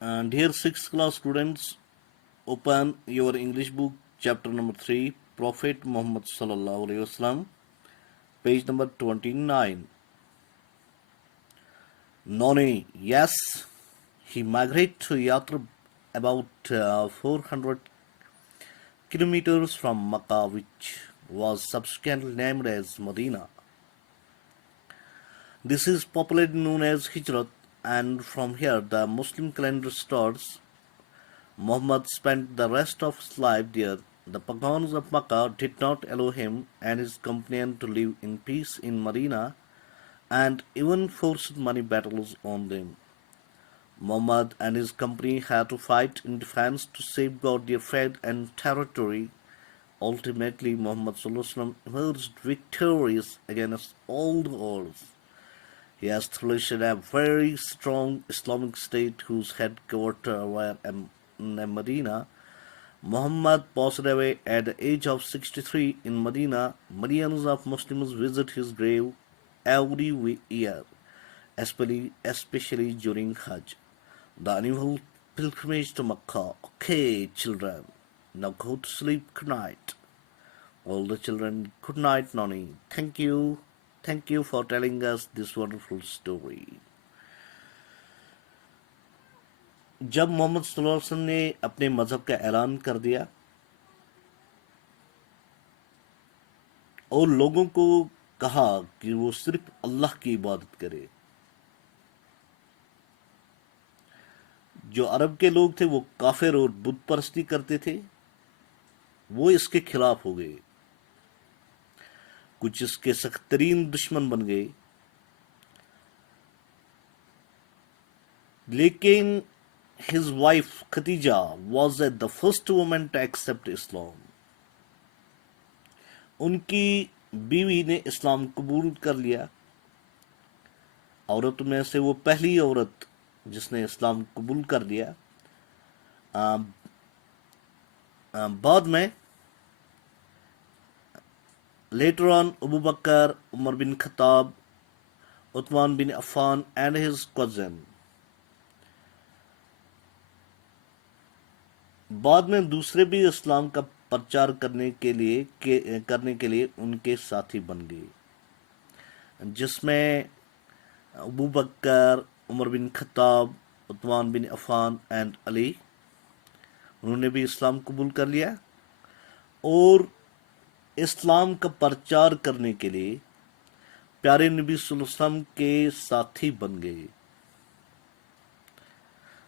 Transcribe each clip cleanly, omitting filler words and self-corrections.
And dear 6th class students, open your English book, chapter number 3, Prophet Muhammad Sallallahu Alaihi Wasallam, page number 29. Noni, yes, he migrated to Yathrib about 400 kilometers from Makkah, which was subsequently named as Medina. This is popularly known as Hijrat, and from here the Muslim calendar starts. Muhammad spent the rest of his life there. The pagans of Makkah did not allow him and his companion to live in peace in Medina and even forced many battles on them. Muhammad and his company had to fight in defense to safeguard their faith and territory. Ultimately, Muhammad emerged victorious against all the odds. He established a very strong Islamic state whose headquarters were in Medina. Muhammad passed away at the age of 63 in Medina. Millions of Muslims visit his grave every year, especially during Hajj, the annual pilgrimage to Makkah. Okay, children, now go to sleep. Good night. All the children, good night, Nani. Thank you. Thank you for telling us this wonderful story. جب محمد صلی اللہ علیہ وسلم نے اپنے مذہب کا اعلان کر دیا اور لوگوں کو کہا کہ وہ صرف اللہ کی عبادت کرے، جو عرب کے لوگ تھے وہ کافر اور بت پرستی کرتے تھے، وہ اس کے خلاف ہو گئے، کچھ اس کے سخت ترین دشمن بن گئے، لیکن his wife Khadija was the first woman to accept Islam. ان کی بیوی نے اسلام قبول کر لیا. عورتوں میں سے وہ پہلی عورت جس نے اسلام قبول کر لیا. بعد میں later on Abu Bakr, Umar bin Khattab, Uthman bin Affan and his cousin. بعد میں دوسرے بھی اسلام کا پرچار کرنے کے لیے ان کے ساتھی بن گئے، جس میں ابو بکر، عمر بن خطاب، عثمان بن عفان اینڈ علی، انہوں نے بھی اسلام قبول کر لیا اور اسلام کا پرچار کرنے کے لیے پیارے نبی صلی اللہ علیہ وسلم کے ساتھی بن گئے.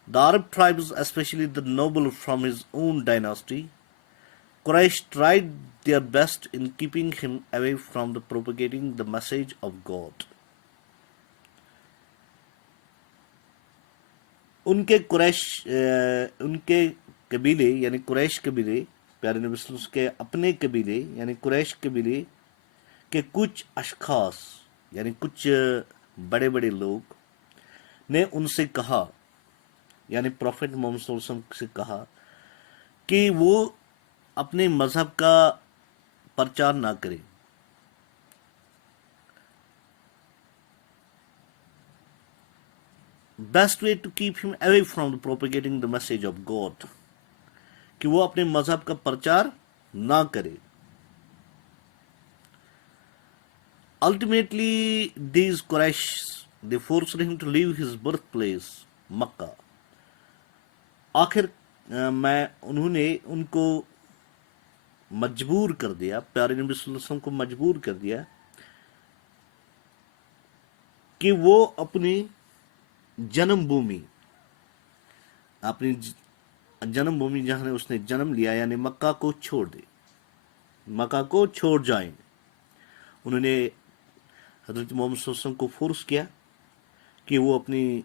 The Arab tribes, especially the noble from his own dynasty, Quraysh tried their best in keeping him away from the propagating the message of God. ان کے قبیلے یعنی قریش قبیلے، پیارے نبی صلی اللہ علیہ وسلم کے اپنے قبیلے یعنی قریش قبیلے کے کچھ اشخاص یعنی کچھ بڑے بڑے لوگ نے ان سے کہا، یعنی پروفیٹ محمد صلی اللہ علیہ وسلم سے کہا کہ وہ اپنے مذہب کا پرچار نہ کرے. بیسٹ وے ٹو کیپ ہم away from the propagating the message of God, کہ وہ اپنے مذہب کا پرچار نہ کرے. Ultimately, these Quraysh, they forced him to leave his birthplace, Makkah. آخر میں انہوں نے ان کو مجبور کر دیا، پیارے نبی صلی اللہ علیہ وسلم کو مجبور کر دیا کہ وہ اپنی جنم بھومی جہاں اس نے جنم لیا یعنی مکہ کو چھوڑ دے، مکہ کو چھوڑ جائیں. انہوں نے حضرت محمد صلی اللہ علیہ وسلم کو فورس کیا کہ وہ اپنی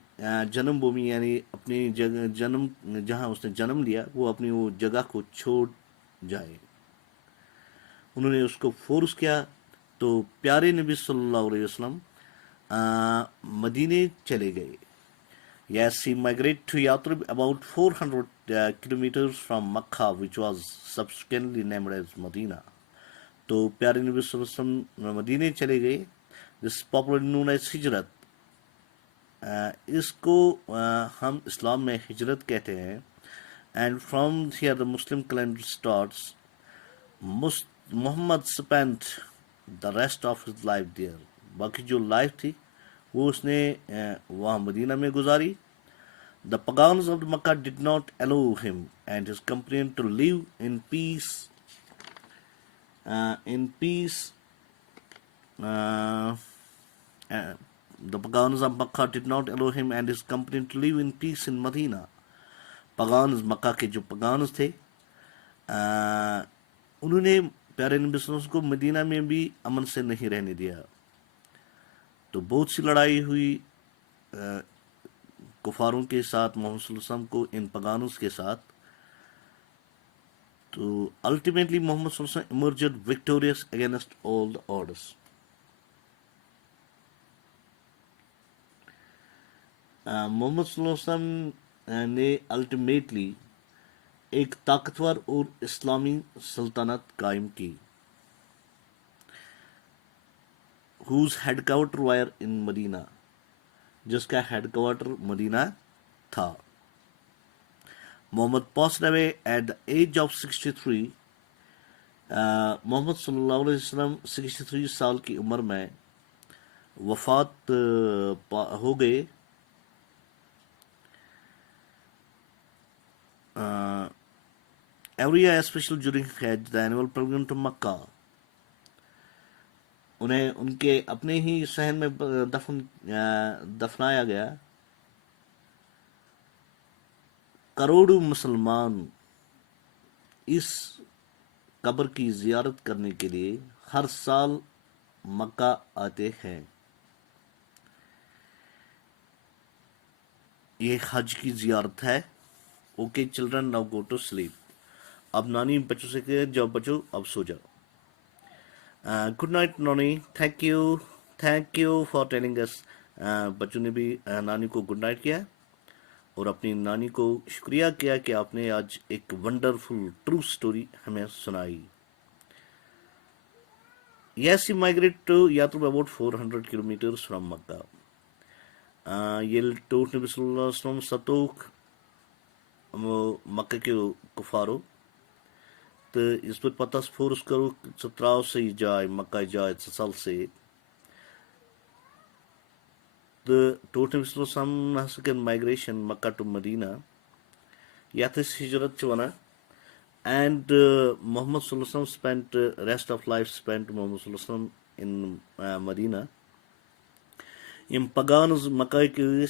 جنم بھومی یعنی اپنی جنم جہاں اس نے جنم لیا وہ اپنی وہ جگہ کو چھوڑ جائے. انہوں نے اس کو فورس کیا تو پیارے نبی صلی اللہ علیہ وسلم مدینے چلے گئے. Yes, he migrated to Yathrib about 400 kilometers from Makkah, which was subsequently named as Medina. تو پیارے نبی صلی اللہ علیہ وسلم مدینے چلے گئے. This is popularly known as Hijrat, اس کو ہم اسلام میں ہجرت کہتے ہیں. And from here the Muslim calendar starts. Muhammad spent the rest of his life there. باقی جو لائف تھی وہ اس نے وہاں مدینہ میں گزاری. The pagans of Makkah did not allow him and his companion to live in peace. Uh, the pagans of Makkah did not allow him and his companion to live in peace in Medina. Pagans مکہ کے جو پگانز تھے انہوں نے پیارے نبی صلی اللہ علیہ وسلم کو مدینہ میں بھی امن سے نہیں رہنے دیا. تو بہت سی لڑائی ہوئی کفاروں کے ساتھ محمد صلی اللہ علیہ وسلم کو ان پگانوز کے ساتھ. تو الٹیمیٹلی محمد صلی اللہ علیہ وسلم ایمرجڈ وکٹوریس اگینسٹ آل دا آرڈرس. محمد صلی اللہ علیہ وسلم نے الٹیمیٹلی ایک طاقتور اور اسلامی سلطنت قائم کی whose headquarter were in مدینہ, جس کا ہیڈ کوارٹر مدینہ تھا. محمد passed away at the age of 63. محمد صلی اللہ علیہ وسلم 63 سال کی عمر میں وفات ہو گئے. Every year, especially during Hajj, the annual pilgrim to Makkah, انہیں ان کے اپنے ہی صحن میں دفنایا گیا. کروڑوں مسلمان اس قبر کی زیارت کرنے کے لیے ہر سال مکہ آتے ہیں. یہ حج کی زیارت ہے. Okay children now go to sleep. اب نانی بچوں سے کہ جاؤ بچوں اب سو جاؤ. Good night nani. Thank you for telling us. بچوں نے بھی نانی کو گڈ نائٹ کیا اور اپنی نانی کو شکریہ کیا کہ آپ نے آج ایک ونڈرفل ٹرو سٹوری ہمیں سنائی. Yes, he migrated to Yathrib about 400 kilometers from Makkah. یہ ٹوٹ نبی صلی اللہ علیہ وسلم ستوک مکہ کے کفارو تو اس پر پتہ فورس کرو ستراو سے جائے مکہ جائے سل سے تو ٹوٹ نبی صلی اللہ علیہ وسلم ہسا کر مائگریشن مکہ ٹو مدینہ یتھ ہجرت چھ ونان. اینڈ محمد صلی اللہ علیہ وسلم spent rest of life spent محمد صلی اللہ علیہ وسلم in مدینہ. یم پگانز مکہ کے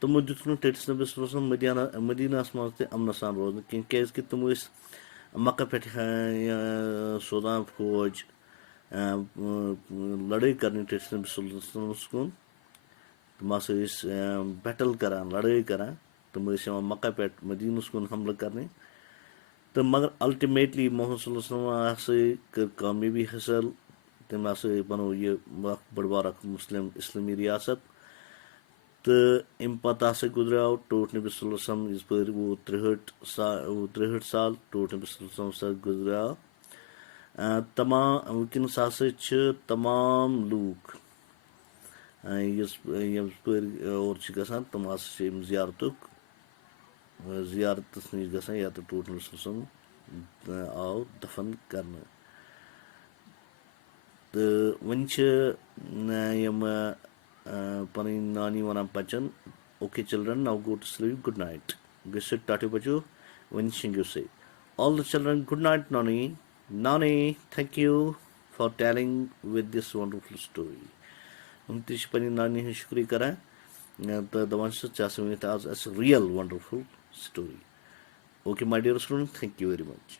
تمو دیت نہٕ ٹھٹس نبی صلی اللہ علیہ وسلم مدینہ مز تہ امن سان روزن کینٛہہ کیازِ تم ٲسۍ مکہ پٮ۪ٹھ سوزان فوج لڑٲے کرنہِ ٹھٹس نبی صلی اللہ علیہ وسلمس کُن. تم ہسا ٲسۍ بیٹل کران لڑٲے کران. تم ٲسۍ یِوان مکہ پٮ۪ٹھ مدینس کُن حملہٕ کرنہِ تہٕ مگر الٹیمیٹلی محمد صلی اللہ علیہ وسلم ہسا کٔر کامیٲبی حٲصِل. تم ہسا بنو یہ بٔڑ بار اکھ مسلم اسلامی ریاست. تہٕ امہِ پتہٕ ہسا گُزریو ٹوٹھ نبی صلی اللہ علیہ وسلم یِژ پھِر وہ 63 سال ٹوٹھ نبی صلی اللہ علیہ وسلم گُزریو. تمام وٕنکیٚنس ہسا چھِ تمام لوٗکھ یِژ پھِر اور چھِ گژھان تِم ہسا چھِ امہِ زیارتس نِش گژھان یتھ ٹوٹھ نبی صلی اللہ علیہ وسلم آو دفن کرنہٕ. تہٕ وۄنۍ چھِ یِم پنٕنۍ نانی ونان بچن okay children now go to sleep good night. گٔژھِو ٹاٹھیو بچو وۄنۍ شینگِو سا. All the children good night نانی. نانی thank you for telling with this wonderful story. ہم تہِ چھِ پننہِ نانی ہُنٛد شُکریہ کران تہٕ دپان چھِس ژےٚ ہسا ؤنِتھ آز اَسہِ really wonderful story. Okay my dear student thank you very much.